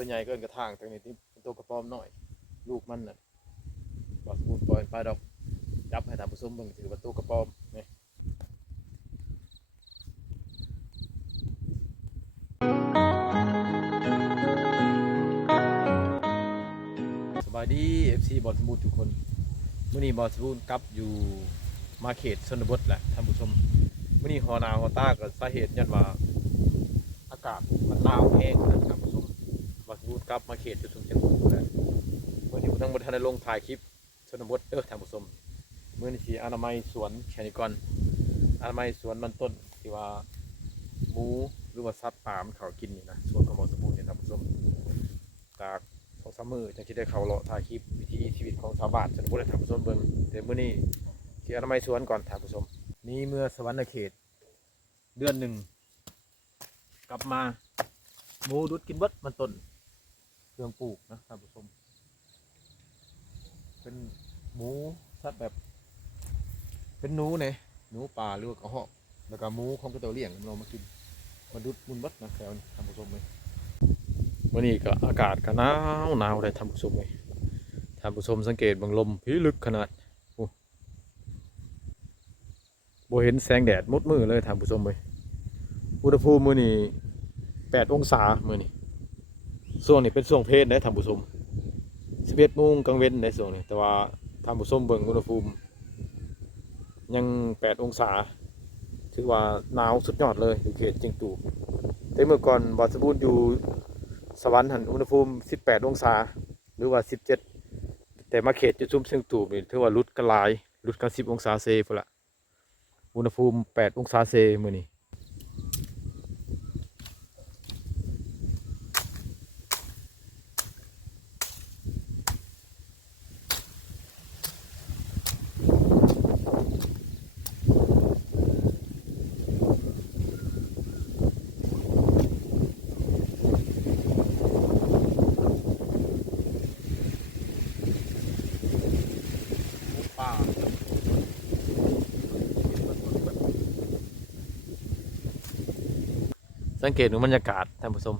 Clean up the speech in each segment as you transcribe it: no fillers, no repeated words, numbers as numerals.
ตัวใหญ่เกินกระถางตัวนี้ที่เป็นตัวกระป๋อมน้อยลูกมันน่ะบ่สมบูรณ์ปล่อยไปดอกจับให้ท่านผู้ชมเบิ่งถือว่าตัวกระป๋อมนี่สบายดี FC บอลสมบูรณ์ทุกคนมื้อนี้บอลสมบูรณ์กลับอยู่มาเขตชนบทแหละท่านผู้ชมมื้อนี้หอหนาวหอตาก็สาเหตุย้อนว่าอากาศมันหนาวแห้งนะท่านผู้ชมบอลสมบูรณ์กลับมาเขตจุดสูงเชียงตุงแล้วมื้อนี้ผมทั้งหมดทันได้ลงถ่ายคลิปชนบทท่านผู้ชมมื้อนี้สิอนามัยสวนแค่นี้ก่อนอนามัยสวนมันต้นที่ว่าหมูหรือว่าสัตว์ป่ามันเข้ากินนี่นะสวนของบอลสมบูรณ์เนี่ยท่านผู้ชมจาก2-3 มื้อจังสิได้เข้าเลาะถ่ายคลิปวิถีชีวิตของชาวบ้านชนบทให้ท่านผู้ชมเบิ่งแต่มื้อนี้สิอนามัยสวนก่อนท่านผู้ชมนี่เมื่อสวรรค์เขตเดือนหนึ่งกลับมาหมูดุดกินเบิดมันต้นเครื่องปลูกนะท่านผู้ชมเป็นหมูสัตว์แบบเป็นหนูเนี่ยหนูป่าหรือว่ากระหอกแล้วก็หมูของกระตัวเลี้ยงเรามากินมาดุดมุนเบิดนะแถวนี้ท่านผู้ชมเลยวันนี้ก็อากาศก็หนาวเลยท่านผู้ชมเลยท่านผู้ชมสังเกตบางลมพิลึกขนาดโบเห็นแสงแดดมุดมือเลยท่านผู้ชมเลยอุณหภูมิมื้อนี้8 องศามื้อนี้ช่วงนี้เป็นช่วงเพลนะท่านผู้ชม11 โมงกลางเว้นในช่วงนี้แต่ว่าท่านผู้ชมเบิ่งอุณหภูมิยัง8 องศาถือว่าหนาวสุดยอดเลยอยู่เขตเชียงตุงแต่เมื่อก่อนบอสบูรณ์อยู่สวรรค์หันอุณหภูมิ18 องศาหรือว่า17แต่มาเขตจุดซุ่มเชียงตุงนี่ถือว่าลดกันหลายลดกัน10 องศาเซพุ่นละอุณหภูมิ8 องศาเซมื้อนี้ป่าสังเกตดูบรรยากาศท่านผู้ชม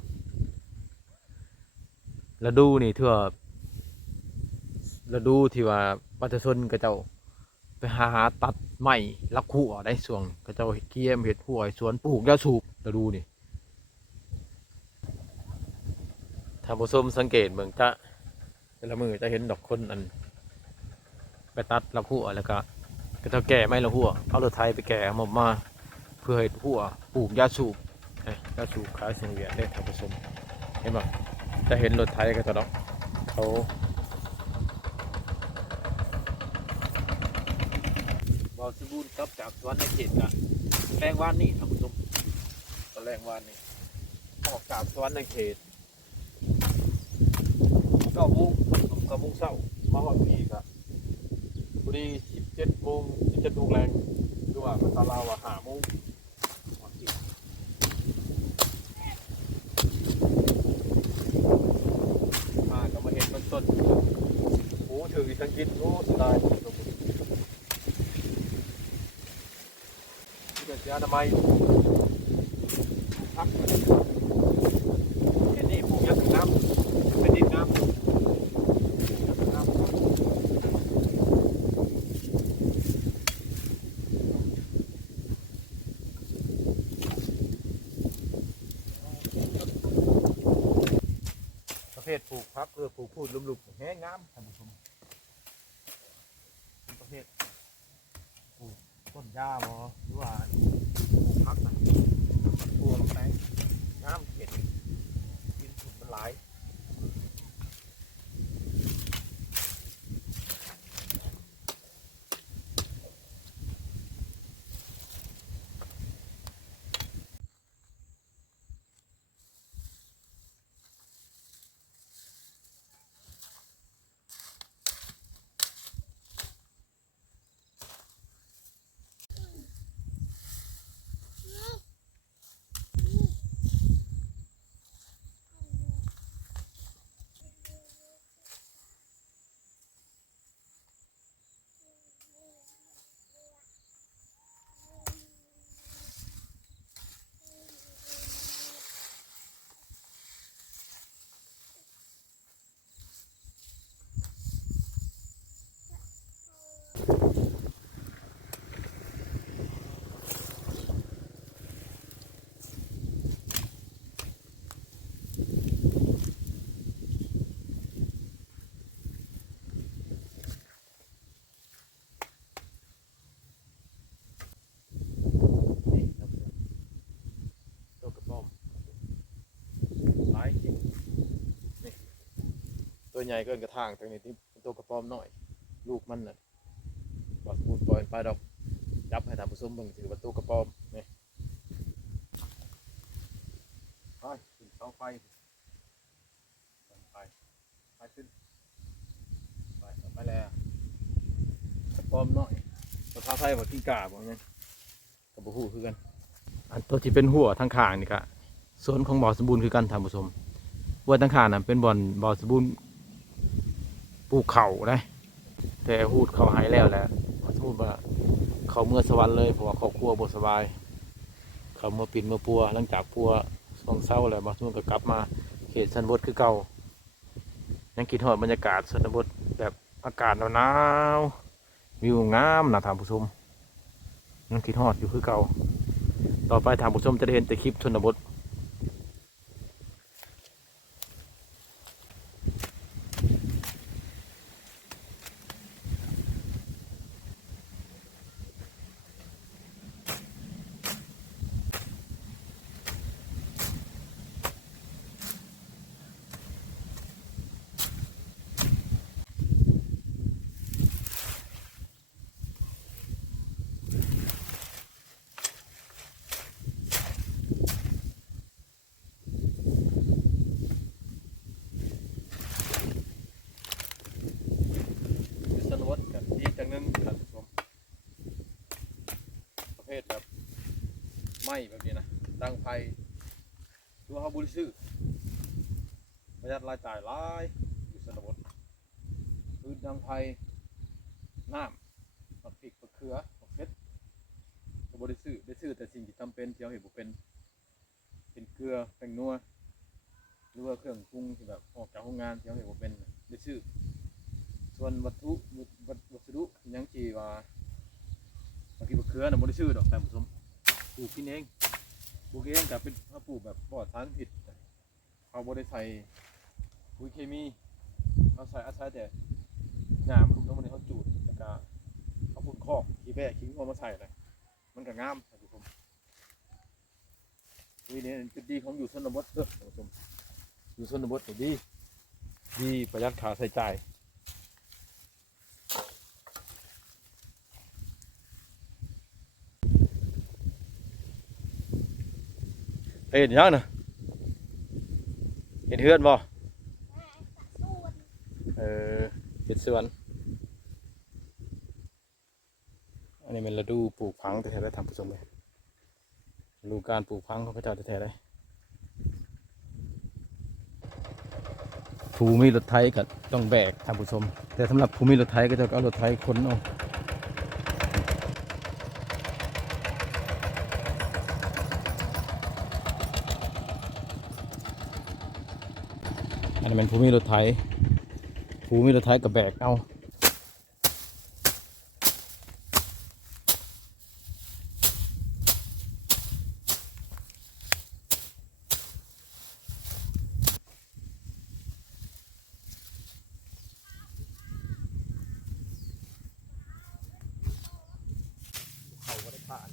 ฤดูนี่ถือว่าฤดูที่ว่าประชาชนก็เจ้าไปหาตัดไม้ลักหัวได้ส่วงก็เจ้าเกี่ยมเห็ดหัวสวนปลูกยาสูบฤดูนี่ท่านผู้ชมสังเกตเบิ่งจะแต่ละมือจะเห็นดอกคนอันไปตัดลักหัวแล้วก็เจ้าแก่ไม้ละหัวเอารถไถไปแก่มาเพื่อให้หัวปลูกยาสูบยาสูบขายเสียงเวียนได้ท่านผู้ชมเห็นบ่จะเห็นรถไถก็จะดอกเขาบอสบูรณ์กับจากสวนในเขตกะแรงวานนี่ท่านผู้ชมตอนแรงวานนี่ออกจากสวนในเขต9 โมง9 โมงเช้ามาฮอดพี่ก็พอดี17 โมงแรงคือว่าภาษาลาวว่า5 โมงมาก็มาเห็นมันต้นโอ้ถือทั้งกินโอ้สบายที่จะเสียอนามัยพักเห็นนี่ปลูกยาสูบน้ำเป็นดินน้ำประเภทปลูกพักปลูกพืชลุ่มๆแห้งงามท่านผู้ชมเป็นประเภทปลูกต้นหญ้าบ่หรือว่าปลูกพักนะตัวลงไปงามเห็ดกินถุนมันหลาย เ ตัวใหญ่เกินกระทางตัวนี้ที่ตัวกระป๋อมน้อยลูกมันน่ะบ่สมบูรณ์ปล่อยไปดอกจับให้ท่านผู้ชมเบิ่งถือว่าตัวกระป๋อมนี่ไปขึ้นเสาไฟไปขึ้นไปแล้วกระป๋อมน้อยภาษาไทยว่ากิ้งก่าบ่แม่นก็บ่ฮู้คือกันอันตัวที่เป็นหัวทางข้างนี่ก็สวนของบ่อสมบูรณ์คือกันท่านผู้ชมหัวทางข้างน่ะเป็นบ่อสมบูรณ์ปลูกข้าวได้แต่หูดเขาหายแล้วแหละสมมติว่าเขาเมื่อสวรรค์เลยเพราะว่าครอบครัวบ่สบายเขาเมื่อปิดเมื่อปัวหลังจากปัวช่วงเศร้าแล้วบางช่วงก็กลับมาเขตชนบทคือเก่ายังคิดฮอดบรรยากาศชนบทแบบอากาศหนาววิวงามนะท่านผู้ชมยังคิดฮอดอยู่คือเก่าต่อไปท่านผู้ชมจะได้เห็นแต่คลิปชนบทชนบทกับที่จังนึงท่านผู้ชมประเภทแบบไม้แบบนี้นะดังไฟตัวเขาบริสุทธิ์ประหยัดรายจ่ายหลายอยู่ชนบทพื้นดังไฟน้ำผักพริกผักเขือผักเพชรก็บริสุทธิ์ได้ซื้อแต่สิ่งที่จำเป็นที่เราเห็นบุเป็นเกลือแป้งนัวหรือว่าเครื่องปรุงที่แบบออกจากโรงงานที่เราเห็นบุเป็นได้ซื้อส่วนวัสดุยังที่ว่าบางทีผักเขือน่ะบริสุทธิ์ดอกแต่ผมปลูกกินเองแต่เป็นถ้าปลูกแบบปลอดสารพิษเขาบริใส่ปุ๋ยเคมีเขาใส่อาศัยแต่หญ้ามันทั้งหมดเขาจูดแล้วก็เขาฝุ่นคอกขี้แบะขี้งัวมาใส่เลยมันก็งามท่านผู้ชมนี่จุดดีของอยู่ชนบทท่านผู้ชมอยู่ชนบทดีประหยัดค่าใช้จ่ายเห็นยังนะเห็นเฮือนบ่เห็ดสวนอันนี้เป็นฤดูปลูกพังแท้ๆได้ทำผสมเลยฤดูการปลูกพังของพระเจ้าแท้ๆได้ผู้มีรถไถก็ต้องแบกทำผสมแต่สำหรับผู้มีรถไถก็จะเอารถไถขนเอาอันนี้เป็นผู้มีรถไถกับแบกเอาเขาก็ได้ผ่าน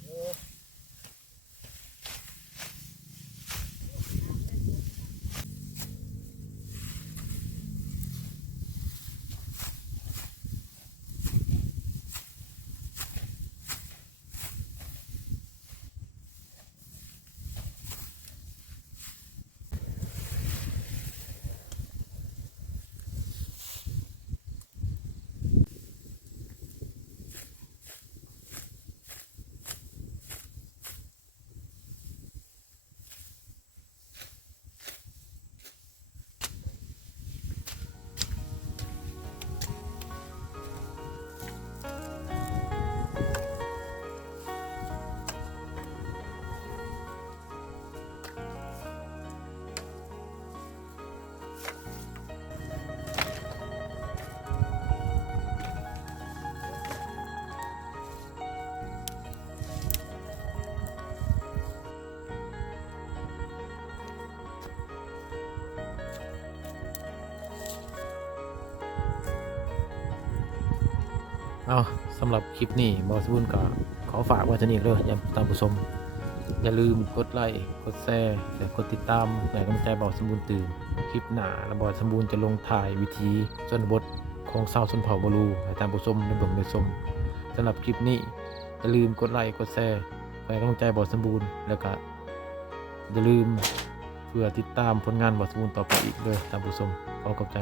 เอาสำหรับคลิปนี้บอสบุญก็ขอฝากไว้เท่านี้เลยท่านผู้ชม อย่าลืมกดไลค์กดแชร์และกดติดตามเพื่อให้กำลังใจบ่าวสมบูรณ์ตื่นคลิปหน้าและบ่าวสมบูรณ์จะลงถ่ายวิธีชนบทของชาวชนเผ่าบาลูให้ท่านผู้ชมได้เบิ่งได้ชมสำหรับคลิปนี้อย่าลืมกดไลค์กดแชร์เพื่อให้กำลังใจบ่าวสมบูรณ์แล้วก็อย่าลืมเพื่อติดตามผลงานบ่าวสมบูรณ์ต่อไปอีกเด้อท่านผู้ชมขอขอบใจ